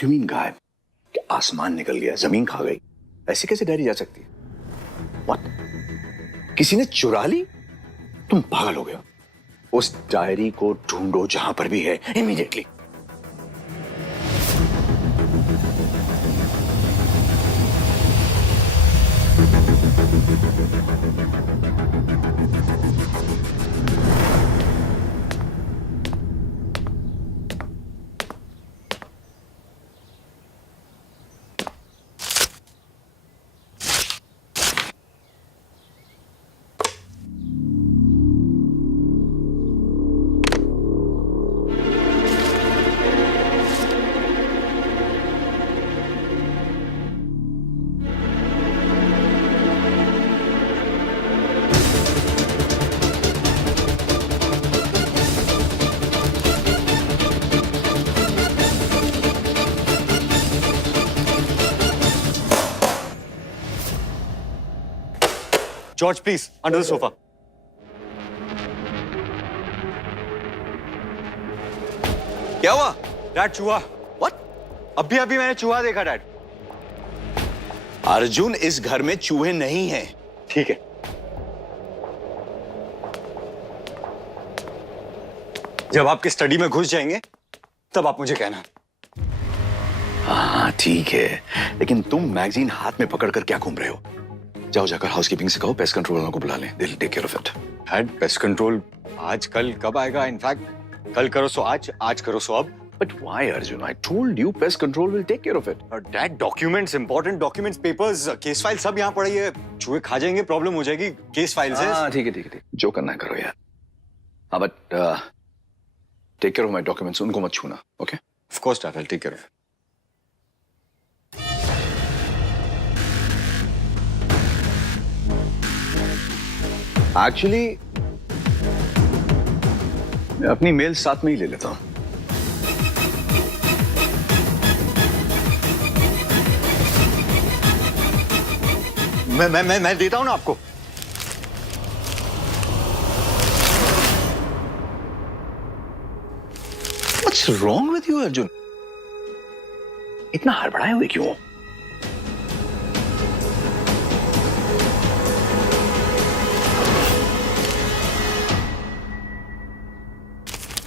What do you mean गायब? कि आसमान निकल गया, जमीन खा गई? ऐसे कैसे डायरी जा सकती है? What? किसी ने चुरा ली? तुम पागल हो गए हो? उस डायरी को ढूंढो जहां पर भी है, immediately. George, please, under the sofa. क्या हुआ? Dad, चूहा. What? अभी मैंने चूहा देखा, Dad. अर्जुन, इस घर में चूहे नहीं हैं। ठीक है. जब आपके स्टडी में घुस जाएंगे, तब आप मुझे कहना. हाँ ठीक है, लेकिन तुम मैगजीन हाथ में पकड़कर क्या घूम रहे हो? जाओ जाकर हाउसकीपिंग से कहो पेस्ट कंट्रोल वालों को बुला लें, they will take care of it. Dad, pest control आज कल कब आएगा? इनफैक्ट कल करो सो आज, आज करो सो अब। But why Arjun? I told you pest control will take care of it. Dad, documents, important documents, papers, case file सब यहाँ पड़ी है। चूहे खा जाएंगे, प्रॉब्लम हो जाएगी केस फाइल से। हाँ ठीक है ठीक है ठीक, जो करना है करो यार। हाँ but take care of my documents, उनको मत छूना, okay? Of course dad, I will take care of it. Actually मैं अपनी मेल साथ में ही ले लेता हूं। मैं देता हूं ना आपको। What's wrong with you Arjun? इतना हड़बड़ाए हुए क्यों?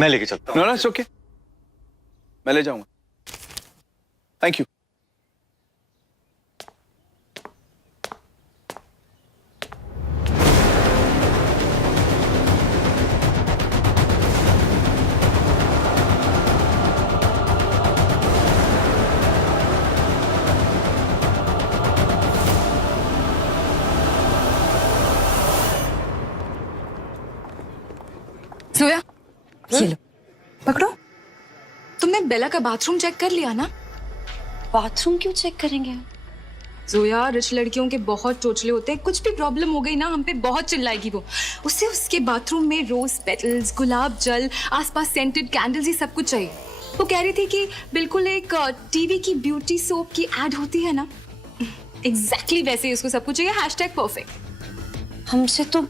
मैं लेके चलता हूं। No, no, it's okay. मैं ले जाऊंगा। Thank you. सोया, ये लो, पकड़ो। तुमने बेला का बाथरूम चेक कर लिया ना? बाथरूम क्यों चेक करेंगे? जोया, रिच लड़कियों के बहुत चोचले होते हैं, कुछ भी प्रॉब्लम हो गई ना हम पे बहुत चिल्लाएगी वो। उससे उसके बाथरूम में रोज पेटल्स, गुलाब जल, आसपास सेंटेड कैंडल्स, ये सब कुछ चाहिए। वो कह रही थी कि बिल्कुल एक टीवी की ब्यूटी सोप की एड होती है ना, एग्जैक्टली वैसे ही उसको सब कुछ चाहिए। #परफेक्ट। हमसे तो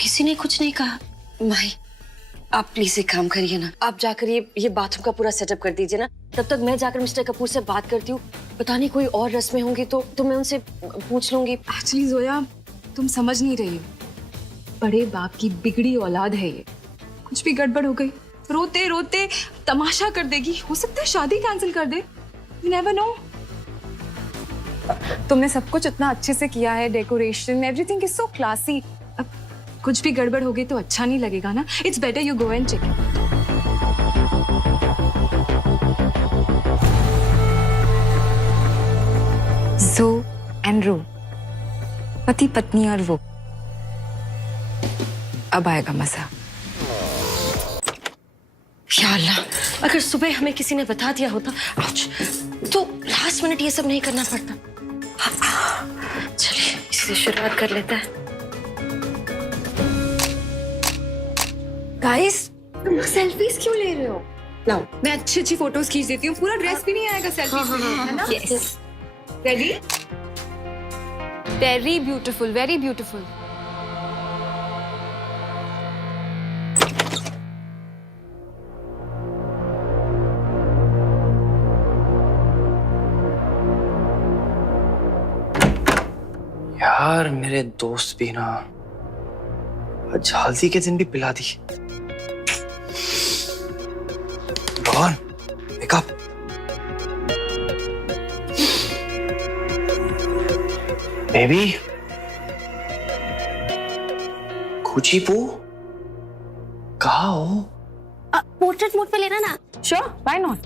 किसी ने कुछ नहीं कहा। माही, आप प्लीज एक काम करिए ना, आप जाकर ये बाथरूम का पूरा सेटअप कर दीजिए ना। तब तक मैं जाकर मिस्टर कपूर से बात करती हूँ। पता नहीं कोई और रस्में होंगी तो मैं उनसे पूछ लूंगी। एक्चुअली जोया, तुम समझ नहीं रही हो, बड़े बाप की बिगड़ी औलाद है ये। कुछ भी गड़बड़ हो गई, रोते रोते तमाशा कर देगी। हो सकता है शादी कैंसिल कर दे, यू नेवर नो। तुमने सब कुछ इतना अच्छे से किया है, decoration, everything is so classy. अब कुछ भी गड़बड़ हो गई तो अच्छा नहीं लगेगा ना। It's better you go and check it. ज़ो एंड रो, पति पत्नी और वो, अब आएगा मजा। या अल्लाह, अगर सुबह हमें किसी ने बता दिया होता तो लास्ट मिनट ये सब नहीं करना पड़ता। चलिए इससे शुरुआत कर लेते हैं। गाइस, तुम सेल्फीज क्यों ले रहे हो? नो, मैं अच्छी अच्छी फोटोज खींच देती हूँ, पूरा ड्रेस भी नहीं आएगा सेल्फी है ना? Yes. Ready? Very beautiful, very beautiful. यार मेरे दोस्त भी ना आज हल्दी के दिन भी पिला दी। Rohan, wake up. बेबी, कुचीपू, कहाँ हो? पोर्ट्रेट मोड पे लेना ना। Sure, why not?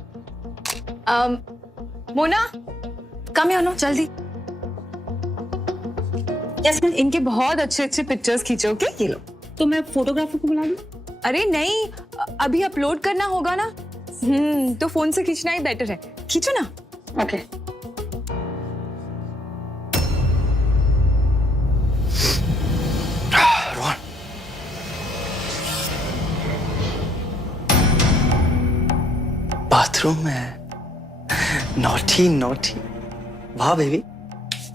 Mona, come here no, जल्दी। यस, इनके बहुत अच्छे अच्छे पिक्चर्स खींचो, ओके? ये लो। तो मैं फोटोग्राफर को बुला लूं? अरे नहीं, अभी अपलोड करना होगा ना। तो फोन से खींचना ही बेटर है। खींचो ना। ओके। रोहन, बाथरूम में नॉटी नॉटी। वाह baby,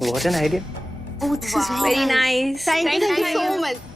what an idea. Oh, this is Very nice. Thank you so much.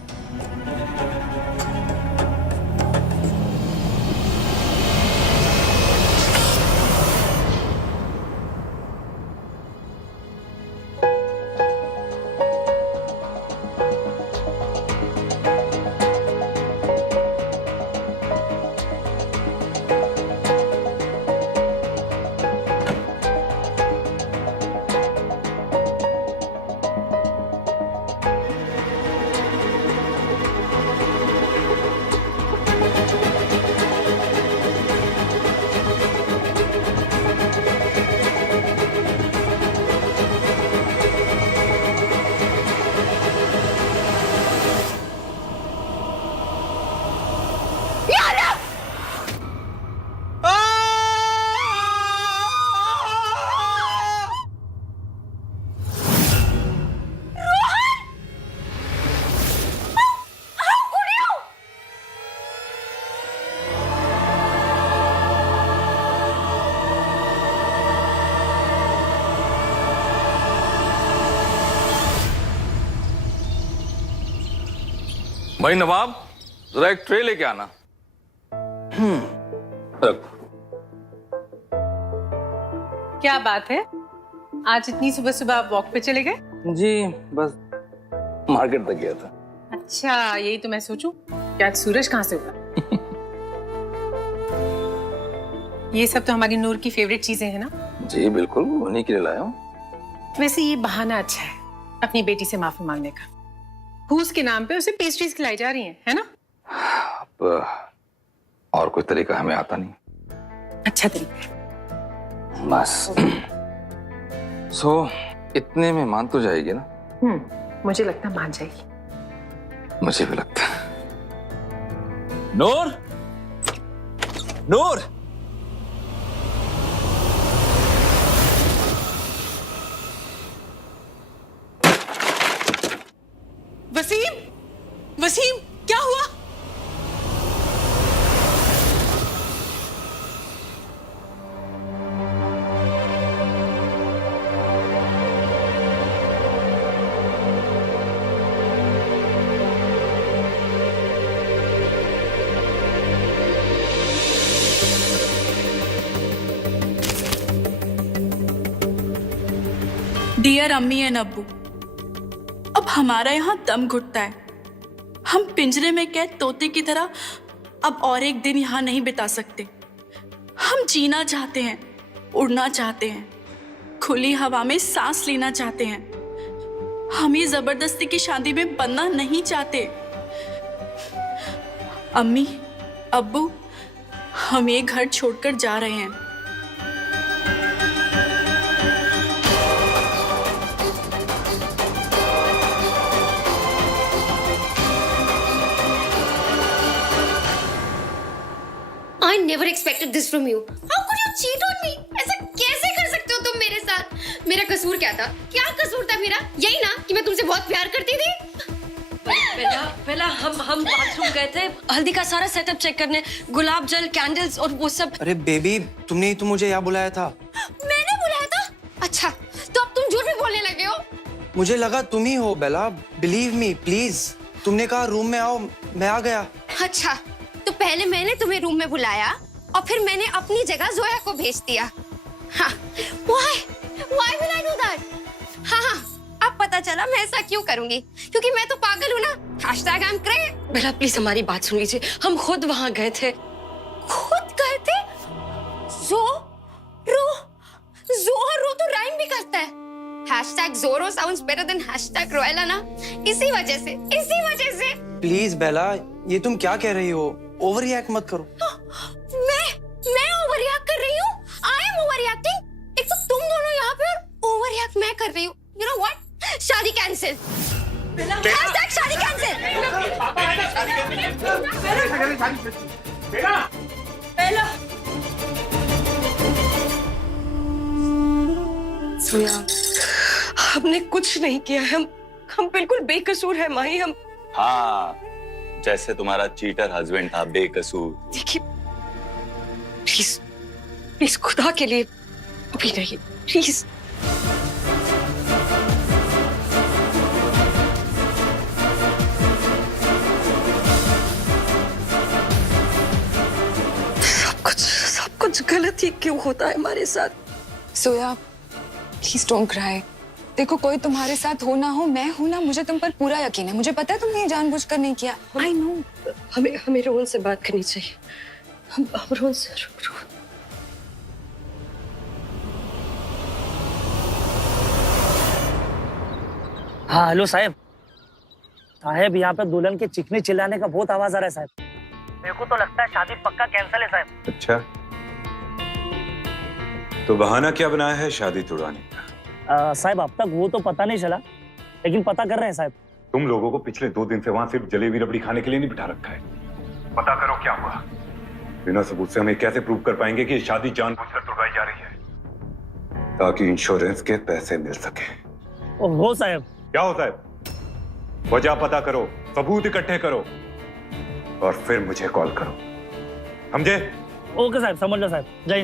भाई नवाब, जरा एक ट्रे लेके आना। रखो। क्या बात है, आज इतनी सुबह सुबह आप वॉक पे चले गए? जी बस मार्केट तक गया था। अच्छा, यही तो मैं सोचूं कि आज सूरज कहाँ से उगा। ये सब तो हमारी नूर की फेवरेट चीजें हैं ना? जी बिल्कुल, उन्हीं के लिए लाया हूँ। वैसे ये बहाना अच्छा है अपनी बेटी से माफी मांगने का। फूस के नाम पे उसे पेस्ट्रीज खिलाई जा रही हैं, है ना? अब और कोई तरीका हमें आता नहीं। अच्छा तरीका। बस सो इतने में मान तो जाएगी ना? मुझे लगता मान जाएगी। मुझे भी लगता है। नूर, नूर, वसीम, वसीम, क्या हुआ? डियर अम्मी एंड अब्बू, अब हमारा यहाँ दम घुटता है। हम पिंजरे में कैद तोते की तरह अब और एक दिन यहाँ नहीं बिता सकते। हम जीना चाहते हैं, उड़ना चाहते हैं, खुली हवा में सांस लेना चाहते हैं। हम ये जबरदस्ती की शादी में बनना नहीं चाहते। अम्मी, अब्बू, हम ये घर छोड़कर जा रहे हैं। I never expected this from you. How could you cheat on me? ऐसा कैसे कर सकते हो तुम मेरे साथ? मेरा कसूर क्या था? क्या कसूर था मेरा? यही ना कि मैं तुमसे बहुत प्यार करती थी। पहला हम बाथरूम गए थे हल्दी का सारा सेटअप चेक करने, गुलाब जल, कैंडल्स और वो सब। अरे बेबी, तुमने ही तो मुझे यहाँ बुलाया था। मैंने बुलाया था? अच्छा, तो अब तुम झूठ भी बोलने लगे हो? मुझे लगा तुम ही हो बेला। Believe me please. तुमने कहा रूम में आओ, मैं आ गया। अच्छा, तो पहले मैंने तुम्हें रूम में बुलाया और फिर मैंने अपनी जगह जोया को भेज दिया। हाँ, why will I do that? हाँ, आप पता चला मैं ऐसा क्यों करूंगी, क्योंकि मैं तो पागल हूँ ना। Hashtag I am crazy. Bela please हमारी बात सुन लीजिए, हम खुद वहां गए थे। खुद गए थे? ज़ोरो तो राइम भी करता है। हैशटैग ज़ोरो साउंड्स बेटर देन हैशटैग रोएला ना, इसी वजह से। प्लीज बेला, ये तुम क्या कह रही हो? ओवर रिएक्ट मत करो। मैं ओवर रिएक्ट कर रही हूँ? I am over reacting? एक तो तुम दोनों यहाँ पे और ओवर रिएक्ट मैं कर रही हूँ। यू नो व्हाट, शादी कैंसिल। हैशटैग शादी कैंसिल। सोया, हमने कुछ नहीं किया है। हम बिल्कुल बेकसूर है माही। हम हाँ, जैसे तुम्हारा चीटर हस्बैंड था बेकसूर। देखिए प्लीज प्लीज खुदा के लिए अभी नहीं, प्लीज। सब कुछ गलत ही क्यों होता है हमारे साथ? सोया प्लीज डोंट क्राई। देखो कोई तुम्हारे साथ हो ना हो, मैं हूं ना, मुझे तुम पर पूरा यकीन है। मुझे पता है तुमने ये जानबूझकर नहीं किया। I know. हमें रोहन से बात करनी चाहिए। हम रोहन से हाँ हेलो साहब। साहब यहाँ पे दुल्हन के चिकने चिल्लाने का बहुत आवाज आ रहा है साहब। मेरे को तो लगता है शादी पक्का कैंसिल है साहब। अच्छा, तो बहाना क्या बनाया है शादी तोड़वाने का? साहब अब तक वो तो पता नहीं चला, लेकिन पता कर रहे हैं साहब। तुम लोगों को पिछले 2 दिन से वहां सिर्फ जलेबी रबड़ी खाने के लिए नहीं बिठा रखा है। पता करो क्या हुआ। बिना सबूत से हमें कैसे प्रूव कर पाएंगे कि शादी जानबूझकर तोड़वाई जा रही है, ताकि इंश्योरेंस के पैसे मिल सके। हो साहब। क्या होता है? वजह पता करो, सबूत इकट्ठे करो और फिर मुझे कॉल करो, समझे? ओके साहब, समझ लो साहब। जय हिंद।